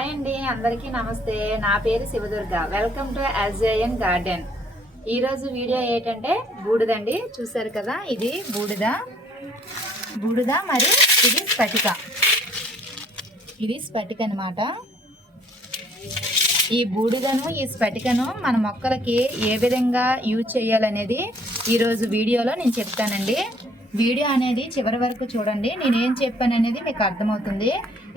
Hi అండి అందరికీ నమస్తే. నా పేరు Shivadurga. Welcome to Ajayan garden ఈరోజు వీడియో ఏంటంటే బూడిదండి. చూసారు కదా ఇది బూడిద. బూడిద మరి ఇది స్ఫటిక ఇది స్ఫటిక అనమాట ఈ బూడిదను ఈ స్ఫటికను మన మొక్కలకి ఏ విధంగా యూజ్ చేయాలనేది ఈరోజు వీడియోలో నేను చెప్తానండి. వీడియో అనేది చివరి వరకు చూడండి. నేనేం చెప్పాను అనేది మీకు అర్థమవుతుంది.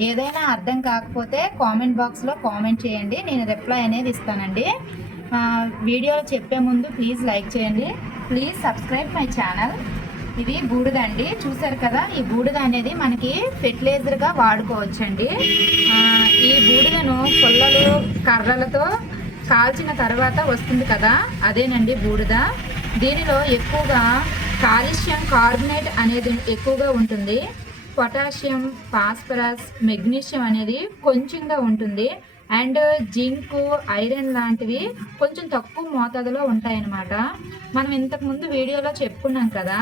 ఏదైనా అర్థం కాకపోతే కామెంట్ బాక్స్లో కామెంట్ చేయండి. నేను రిప్లై అనేది ఇస్తానండి. వీడియో చెప్పే ముందు ప్లీజ్ లైక్ చేయండి. Please subscribe my channel. ఇది బూడిద అండి చూసారు కదా ఈ బూడిద అనేది మనకి ఫెర్టిలైజర్గా వాడుకోవచ్చండి. ఈ బూడిదను పుల్లలు కర్రలతో కాల్చిన తర్వాత వస్తుంది కదా అదేనండి బూడిద. దీనిలో ఎక్కువగా కాల్షియం కార్బోనేట్ అనేది ఎక్కువగా ఉంటుంది. పొటాషియం ఫాస్ఫరస్ మెగ్నీషియం అనేది కొంచెంగా ఉంటుంది. అండ్ జింక్ ఐరన్ లాంటివి కొంచెం తక్కువ మోతాదులో ఉంటాయన్నమాట. మనం ఇంతకుముందు వీడియోలో చెప్పుకున్నాం కదా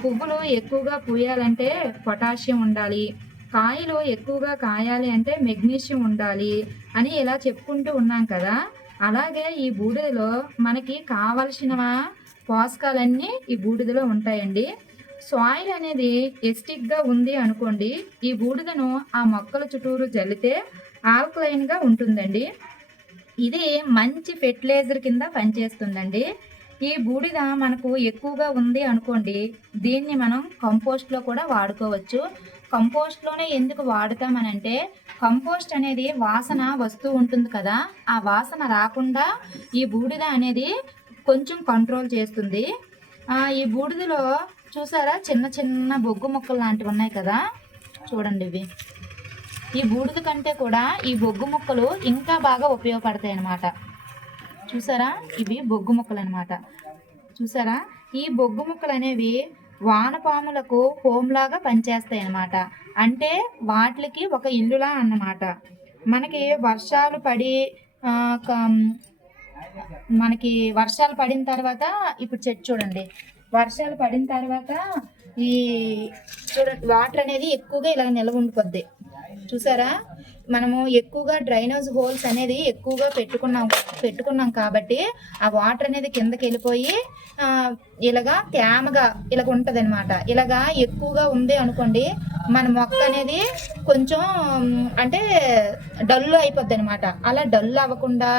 పువ్వులు ఎక్కువగా పూయాలంటే పొటాషియం ఉండాలి. కాయలు ఎక్కువగా కాయాలి అంటే మెగ్నీషియం ఉండాలి అని ఇలా చెప్పుకుంటూ ఉన్నాం కదా. అలాగే ఈ బూడిదలో మనకి కావలసిన పోషకాలన్నీ ఈ బూడిదలో ఉంటాయండి. సాయిల్ అనేది ఎస్టిక్గా ఉంది అనుకోండి ఈ బూడిదను ఆ మొక్కల చుట్టూరు జల్లితే ఆల్కలైన్గా ఉంటుందండి. ఇది మంచి ఫెర్టిలైజర్ కింద పనిచేస్తుందండి. ఈ బూడిద మనకు ఎక్కువగా ఉంది అనుకోండి దీన్ని మనం కంపోస్ట్లో కూడా వాడుకోవచ్చు. కంపోస్ట్లోనే ఎందుకు వాడుతామనంటే కంపోస్ట్ అనేది వాసన వస్తూ ఉంటుంది కదా ఆ వాసన రాకుండా ఈ బూడిద అనేది కొంచెం కంట్రోల్ చేస్తుంది. ఈ బూడిదలో చూసారా? చిన్న చిన్న బొగ్గు ముక్కలు లాంటివి ఉన్నాయి కదా? చూడండి ఇవి. ఈ బూడిద కంటే కూడా ఈ బొగ్గు ముక్కలు ఇంకా బాగా ఉపయోగపడతాయి అన్నమాట. చూసారా? ఇవి బొగ్గు ముక్కలు అనమాట చూసారా? ఈ బొగ్గు ముక్కలు అనేవి వానపాములకు హోమ్ పనిచేస్తాయి అన్నమాట. అంటే వాటికి ఒక ఇల్లులా అన్నమాట. మనకి వర్షాలు పడి మనకి వర్షాలు పడిన తర్వాత ఇప్పుడు చెట్టు చూడండి. వర్షాలు పడిన తర్వాత ఈ చూడండి వాటర్ అనేది ఎక్కువగా ఇలా నిల్వ ఉండిపోద్ది. చూసారా? మనము ఎక్కువగా డ్రైనేజ్ హోల్స్ అనేది ఎక్కువగా పెట్టుకున్నాం పెట్టుకున్నాం కాబట్టి ఆ వాటర్ అనేది కిందకి వెళ్ళిపోయి ఇలాగా తేమగా ఇలాగ ఉంటుంది అనమాట ఇలాగా ఎక్కువగా ఉంది అనుకోండి మన మొక్క అనేది కొంచెం అంటే డల్లు అయిపోద్ది అనమాట అలా డల్లు అవ్వకుండా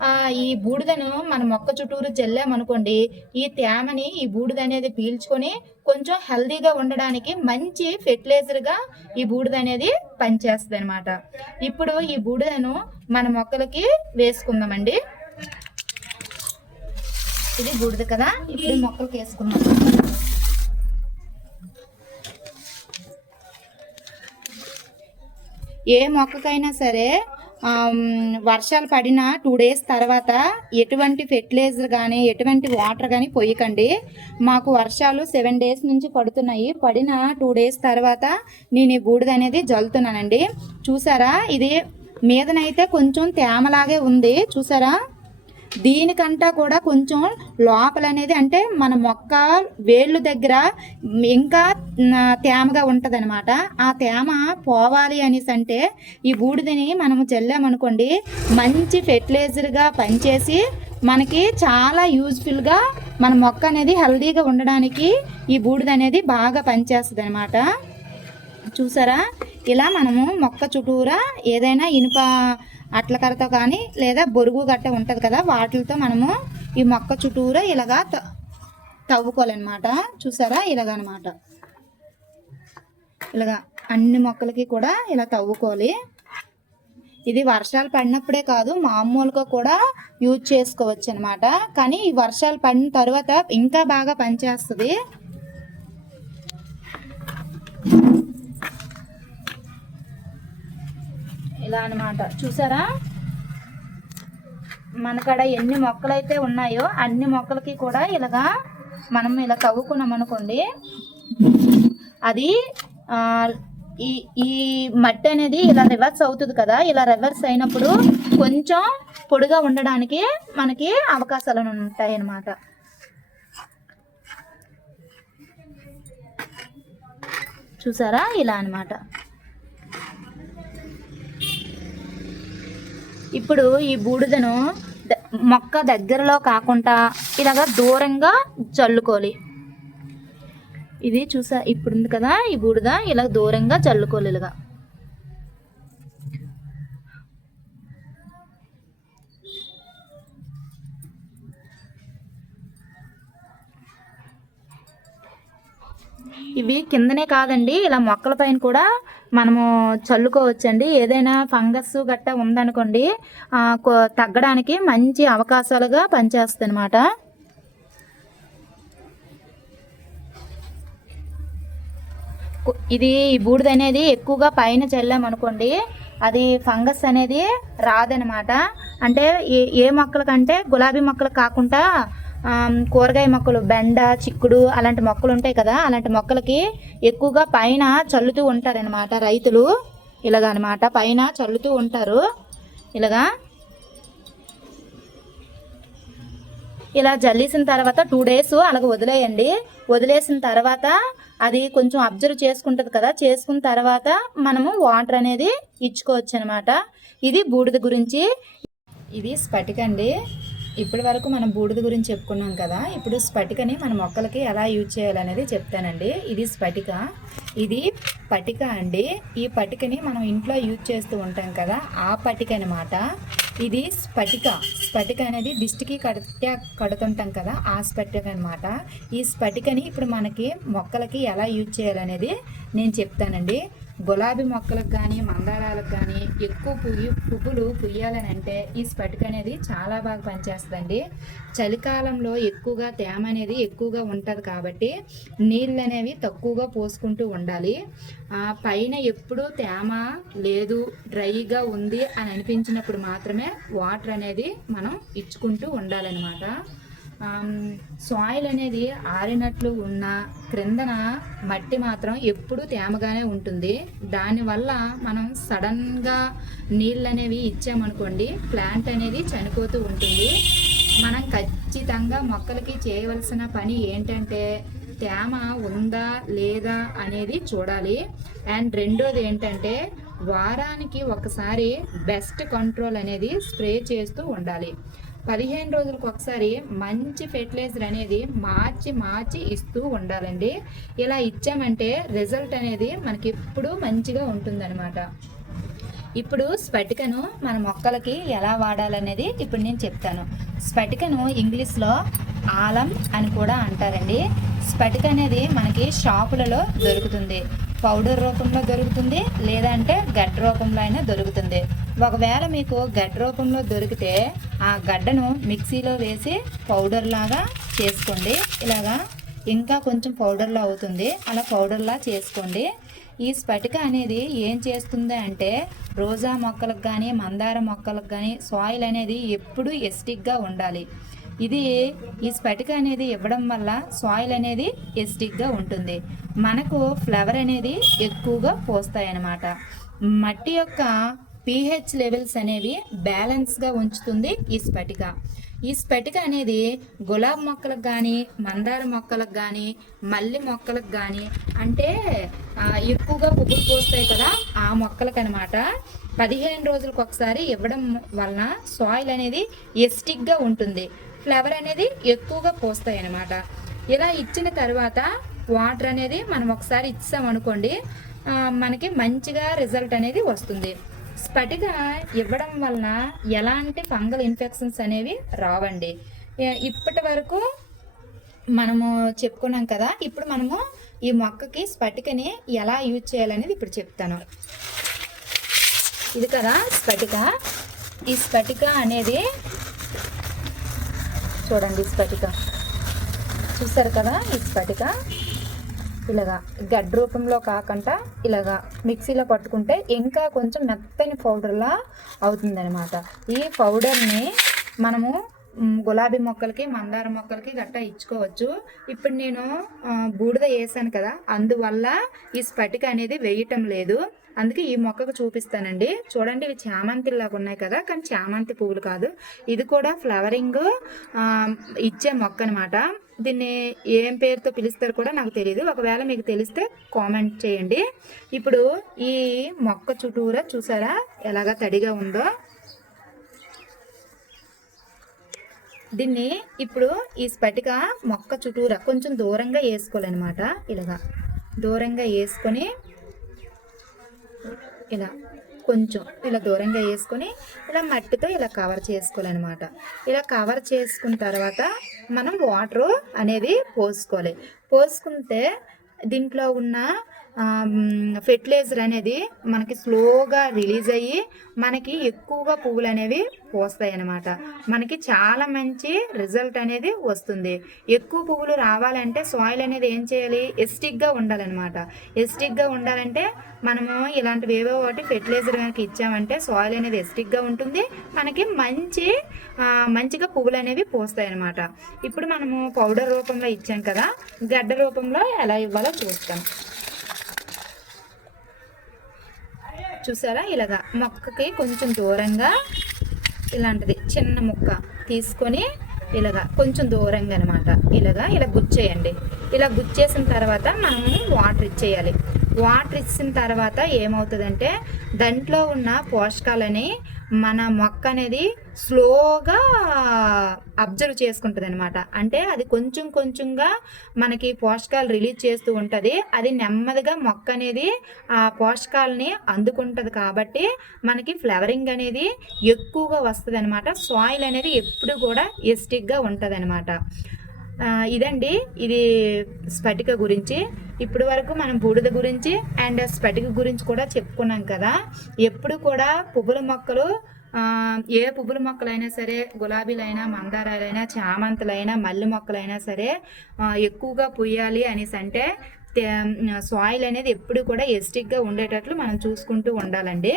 ఆ, ఈ బూడిదను మన మొక్క చుట్టూరు జల్లామనుకోండి ఈ తేమని ఈ బూడిద అనేది పీల్చుకొని కొంచెం హెల్దీగా ఉండడానికి మంచి ఫెర్టిలైజర్గా ఈ బూడిద అనేది పనిచేస్తుంది అనమాట ఇప్పుడు ఈ బూడిదను మన మొక్కలకి వేసుకుందామండి. ఇది బూడిద కదా ఇప్పుడు మొక్కలకి వేసుకుందాం. ఏ మొక్కకైనా సరే వర్షాలు పడిన టూ డేస్ తర్వాత ఎటువంటి ఫెర్టిలైజర్ కానీ ఎటువంటి వాటర్ కానీ పోయకండి. మాకు వర్షాలు సెవెన్ డేస్ నుంచి పడుతున్నాయి. పడిన టూ డేస్ తర్వాత నేను ఈ బూడిద అనేది జల్లుతున్నానండి. చూసారా? ఇది మీదనైతే కొంచెం తేమలాగే ఉంది. చూసారా? దీనికంటా కూడా కొంచెం లోపల అనేది అంటే మన మొక్క వేళ్ళు దగ్గర ఇంకా తేమగా ఉంటుంది అనమాట ఆ తేమ పోవాలి అనేసి అంటే ఈ బూడిదని మనము చల్లామనుకోండి మంచి ఫెర్టిలైజర్గా పనిచేసి మనకి చాలా యూజ్ఫుల్గా మన మొక్క అనేది హెల్దీగా ఉండడానికి ఈ బూడిద అనేది బాగా పనిచేస్తుంది అనమాట చూసారా? ఇలా మనము మొక్క చుట్టూరా ఏదైనా ఇనుప అట్లకరతో కానీ లేదా బొరుగు గట్ట ఉంటుంది కదా వాటితో మనము ఈ మొక్క చుట్టూరా ఇలాగా తవ్వుకోవాలన్నమాట. చూసారా? ఇలాగనమాట ఇలాగా అన్ని మొక్కలకి కూడా ఇలా తవ్వుకోవాలి. ఇది వర్షాలు పడినప్పుడే కాదు మామూలుగా కూడా యూజ్ చేసుకోవచ్చు అనమాట కానీ ఈ వర్షాలు పడిన తర్వాత ఇంకా బాగా పనిచేస్తుంది. ఇలా అనమాట చూసారా? మనకాడ ఎన్ని మొక్కలైతే ఉన్నాయో అన్ని మొక్కలకి కూడా ఇలాగా మనం ఇలా తవ్వుకున్నాం అనుకోండి అది ఈ ఈ మట్టి అనేది ఇలా రివర్స్ అవుతుంది కదా ఇలా రివర్స్ అయినప్పుడు కొంచెం పొడిగా ఉండడానికి మనకి అవకాశాలు ఉంటాయి అన్నమాట. చూసారా? ఇలా అన్నమాట. ఇప్పుడు ఈ బూడిదను మొక్క దగ్గరలో కాకుండా ఇలాగ దూరంగా చల్లుకోవాలి. ఇది చూసా ఇప్పుడు ఉంది కదా ఈ బూడిద ఇలా దూరంగా చల్లుకోవాలి ఇలాగా. ఇవి కిందనే కాదండి ఇలా మొక్కల పైన కూడా మనము చల్లుకోవచ్చండి. ఏదైనా ఫంగస్ గట్ట ఉందనుకోండి తగ్గడానికి మంచి అవకాశాలుగా పనిచేస్తుంది అనమాట ఇది ఈ బూడిద అనేది ఎక్కువగా పైన చల్లామనుకోండి అది ఫంగస్ అనేది రాదనమాట అంటే ఏ ఏ మొక్కలకంటే గులాబీ మొక్కలు కాకుండా కూరగాయ మొక్కలు బెండ చిక్కుడు అలాంటి మొక్కలు ఉంటాయి కదా అలాంటి మొక్కలకి ఎక్కువగా పైన చల్లుతూ ఉంటారనమాట రైతులు. ఇలాగ అనమాట పైన చల్లుతూ ఉంటారు. ఇలాగా ఇలా జల్లేసిన తర్వాత టూ డేస్ అలాగ వదిలేయండి. వదిలేసిన తర్వాత అది కొంచెం అబ్జర్వ్ చేసుకుంటుంది కదా చేసుకున్న తర్వాత మనము వాటర్ అనేది ఇచ్చుకోవచ్చు అనమాట ఇది బూడిద గురించి ఇది స్పటికండి. ఇప్పటి వరకు మనం బూడిద గురించి చెప్పుకున్నాం కదా ఇప్పుడు స్ఫటికని మన మొక్కలకి ఎలా యూజ్ చేయాలనేది చెప్తానండి. ఇది స్ఫటిక. ఇది పటిక అండి. ఈ పటికని మనం ఇంట్లో యూజ్ చేస్తూ ఉంటాం కదా ఆ పటిక అనమాట ఇది స్ఫటిక. స్ఫటిక అనేది దిష్టికి కడితే కడుతుంటాం కదా ఆ స్ఫటిక అనమాట ఈ స్ఫటికని ఇప్పుడు మనకి మొక్కలకి ఎలా యూజ్ చేయాలనేది నేను చెప్తానండి. గులాబీ మొక్కలకు కానీ మందారాలకు కానీ ఎక్కువ పుయ్యి పువ్వులు పుయ్యాలని అంటే ఈ స్పటిక అనేది చాలా బాగా పనిచేస్తుందండి. చలికాలంలో ఎక్కువగా తేమ అనేది ఎక్కువగా ఉంటుంది కాబట్టి నీళ్ళు అనేవి తక్కువగా పోసుకుంటూ ఉండాలి. పైన ఎప్పుడూ తేమ లేదు డ్రైగా ఉంది అని అనిపించినప్పుడు మాత్రమే వాటర్ అనేది మనం ఇచ్చుకుంటూ ఉండాలన్నమాట. సాయిల్ అనేది ఆరినట్లు ఉన్న క్రిందన మట్టి మాత్రం ఎప్పుడూ తేమగానే ఉంటుంది. దానివల్ల మనం సడన్గా నీళ్ళు అనేవి ఇచ్చామనుకోండి ప్లాంట్ అనేది చనిపోతూ ఉంటుంది. మనం ఖచ్చితంగా మొక్కలకి చేయవలసిన పని ఏంటంటే తేమ ఉందా లేదా అనేది చూడాలి. అండ్ రెండోది ఏంటంటే వారానికి ఒకసారి బెస్ట్ కంట్రోల్ అనేది స్ప్రే చేస్తూ ఉండాలి. పదిహేను రోజులకు ఒకసారి మంచి ఫెర్టిలైజర్ అనేది మార్చి మార్చి ఇస్తూ ఉండాలండి. ఇలా ఇచ్చామంటే రిజల్ట్ అనేది మనకి ఎప్పుడూ మంచిగా ఉంటుందన్నమాట. ఇప్పుడు స్ఫటికను మన మొక్కలకి ఎలా వాడాలనేది ఇప్పుడు నేను చెప్తాను. స్ఫటికను ఇంగ్లీష్లో ఆలం అని కూడా అంటారండి. స్ఫటిక అనేది మనకి షాపులలో దొరుకుతుంది. పౌడర్ రూపంలో దొరుకుతుంది లేదంటే గడ్డ రూపంలో అయినా దొరుకుతుంది. ఒకవేళ మీకు గడ్డ రూపంలో దొరికితే ఆ గడ్డను మిక్సీలో వేసి పౌడర్ లాగా చేసుకోండి. ఇలాగా ఇంకా కొంచెం పౌడర్లా అవుతుంది. అలా పౌడర్లా చేసుకోండి. ఈ స్ఫటిక అనేది ఏం చేస్తుంది అంటే రోజా మొక్కలకు కానీ మందార మొక్కలకు కానీ సాయిల్ అనేది ఎప్పుడూ ఎస్టిక్గా ఉండాలి. ఇది ఈ స్ఫటిక అనేది ఇవ్వడం వల్ల సాయిల్ అనేది ఎస్టిక్గా ఉంటుంది. మనకు ఫ్లవర్ అనేది ఎక్కువగా పోస్తాయన్నమాట. మట్టి యొక్క పీహెచ్ లెవెల్స్ అనేవి బ్యాలెన్స్గా ఉంచుతుంది ఈ స్ఫటిక. ఈ స్ఫటిక అనేది గులాబ్ మొక్కలకు కానీ మందార మొక్కలకు కానీ మల్లి మొక్కలకు కానీ అంటే ఎక్కువగా పువ్వులు పోస్తాయి కదా ఆ మొక్కలకు అనమాట పదిహేను రోజులకు ఒకసారి ఇవ్వడం వలన సాయిల్ అనేది ఎస్టిక్గా ఉంటుంది. ఫ్లవర్ అనేది ఎక్కువగా పోస్తాయి అన్నమాట. ఇలా ఇచ్చిన తర్వాత వాటర్ అనేది మనం ఒకసారి ఇచ్చామనుకోండి మనకి మంచిగా రిజల్ట్ అనేది వస్తుంది. స్ఫటిక ఇవ్వడం వలన ఎలాంటి ఫంగల్ ఇన్ఫెక్షన్స్ అనేవి రావండి. ఇప్పటి వరకు మనము చెప్పుకున్నాం కదా ఇప్పుడు మనము ఈ మొక్కకి స్ఫటికని ఎలా యూజ్ చేయాలనేది ఇప్పుడు చెప్తాను. ఇది కదా స్ఫటిక ఈ స్ఫటిక అనేది చూడండి స్ఫటిక చూసారు కదా ఈ స్ఫటిక ఇలాగా గడ్డ రూపంలో కాకుండా ఇలాగా మిక్సీలో పట్టుకుంటే ఇంకా కొంచెం మెత్తని పౌడర్లా అవుతుందన్నమాట. ఈ పౌడర్ని మనము గులాబీ మొక్కలకి మందార మొక్కలకి గట్టా ఇచ్చుకోవచ్చు. ఇప్పుడు నేను బూడిద వేసాను కదా అందువల్ల ఈ స్ఫటిక అనేది వేయటం లేదు. అందుకే ఈ మొక్కకు చూపిస్తానండి. చూడండి ఇవి చామంతి లాగా ఉన్నాయి కదా కానీ చామంతి పువ్వులు కాదు. ఇది కూడా ఫ్లవరింగ్ ఇచ్చే మొక్క అనమాట దీన్ని ఏం పేరుతో పిలుస్తారు కూడా నాకు తెలియదు ఒకవేళ మీకు తెలిస్తే కామెంట్ చేయండి. ఇప్పుడు ఈ మొక్క చుట్టూరా చూసారా ఎలాగా తడిగా ఉందో? దీన్ని ఇప్పుడు ఈ స్పటిక మొక్క చుట్టూరా కొంచెం దూరంగా వేసుకోవాలన్నమాట. ఇలాగా దూరంగా వేసుకొని ఇలా కొంచెం ఇలా దూరంగా వేసుకొని ఇలా మట్టితో ఇలా కవర్ చేసుకోవాలన్నమాట. ఇలా కవర్ చేసుకున్న తర్వాత మనం వాటర్ అనేది పోసుకోవాలి. పోసుకుంటే దీంట్లో ఉన్న ఫెర్టిలైజర్ అనేది మనకి స్లోగా రిలీజ్ అయ్యి మనకి ఎక్కువగా పువ్వులు అనేవి పోస్తాయి అన్నమాట మనకి చాలా మంచి రిజల్ట్ అనేది వస్తుంది. ఎక్కువ పువ్వులు రావాలంటే సాయిల్ అనేది ఏం చేయాలి? ఎస్టిక్గా ఉండాలన్నమాట. ఎస్టిక్గా ఉండాలంటే మనము ఇలాంటివి ఏవో ఒకటి ఫెర్టిలైజర్ కనుక ఇచ్చామంటే సాయిల్ అనేది ఎస్టిక్గా ఉంటుంది. మనకి మంచి మంచిగా పువ్వులు అనేవి పోస్తాయి అన్నమాట ఇప్పుడు మనము పౌడర్ రూపంలో ఇచ్చాం కదా గడ్డ రూపంలో ఎలా ఇవ్వాలో చూస్తాం. చూసారా? ఇలాగా మొక్కకి కొంచెం దూరంగా ఇలాంటిది చిన్న ముక్క తీసుకొని ఇలాగా కొంచెం దూరంగా అనమాట ఇలాగా ఇలా గుచ్చేయండి. ఇలా గుచ్చేసిన తర్వాత మనము వాటర్ ఇచ్చేయాలి. వాటర్ ఇచ్చిన తర్వాత ఏమవుతుందంటే దాంట్లో ఉన్న పోషకాలని మన మొక్క అనేది స్లోగా అబ్జర్వ్ చేసుకుంటుంది అనమాట అంటే అది కొంచెం కొంచెంగా మనకి పోషకాలు రిలీజ్ చేస్తూ ఉంటుంది. అది నెమ్మదిగా మొక్క అనేది ఆ పోషకాలని అందుకుంటుంది కాబట్టి మనకి ఫ్లవరింగ్ అనేది ఎక్కువగా వస్తుంది అనమాట సాయిల్ అనేది ఎప్పుడు కూడా ఎస్టిక్గా ఉంటుంది అనమాట ఇదండి. ఇది స్ఫటిక గురించి. ఇప్పుడు వరకు మనం బూడిద గురించి అండ్ స్ఫటిక గురించి కూడా చెప్పుకున్నాం కదా. ఎప్పుడు కూడా పువ్వుల మొక్కలు ఏ పువ్వుల మొక్కలైనా సరే గులాబీలైనా మందారాలైనా చామంతులైనా మల్లె మొక్కలైనా సరే ఎక్కువగా పుయ్యాలి అనేసి అంటే సాయిల్ అనేది ఎప్పుడు కూడా ఎస్టిక్గా ఉండేటట్లు మనం చూసుకుంటూ ఉండాలండి.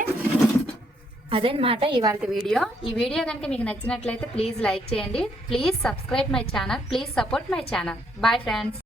అదనమాట ఇవాళ వీడియో. ఈ వీడియో కనుక మీకు నచ్చినట్లయితే ప్లీజ్ లైక్ చేయండి. Please subscribe my channel. Please support my channel. Bye friends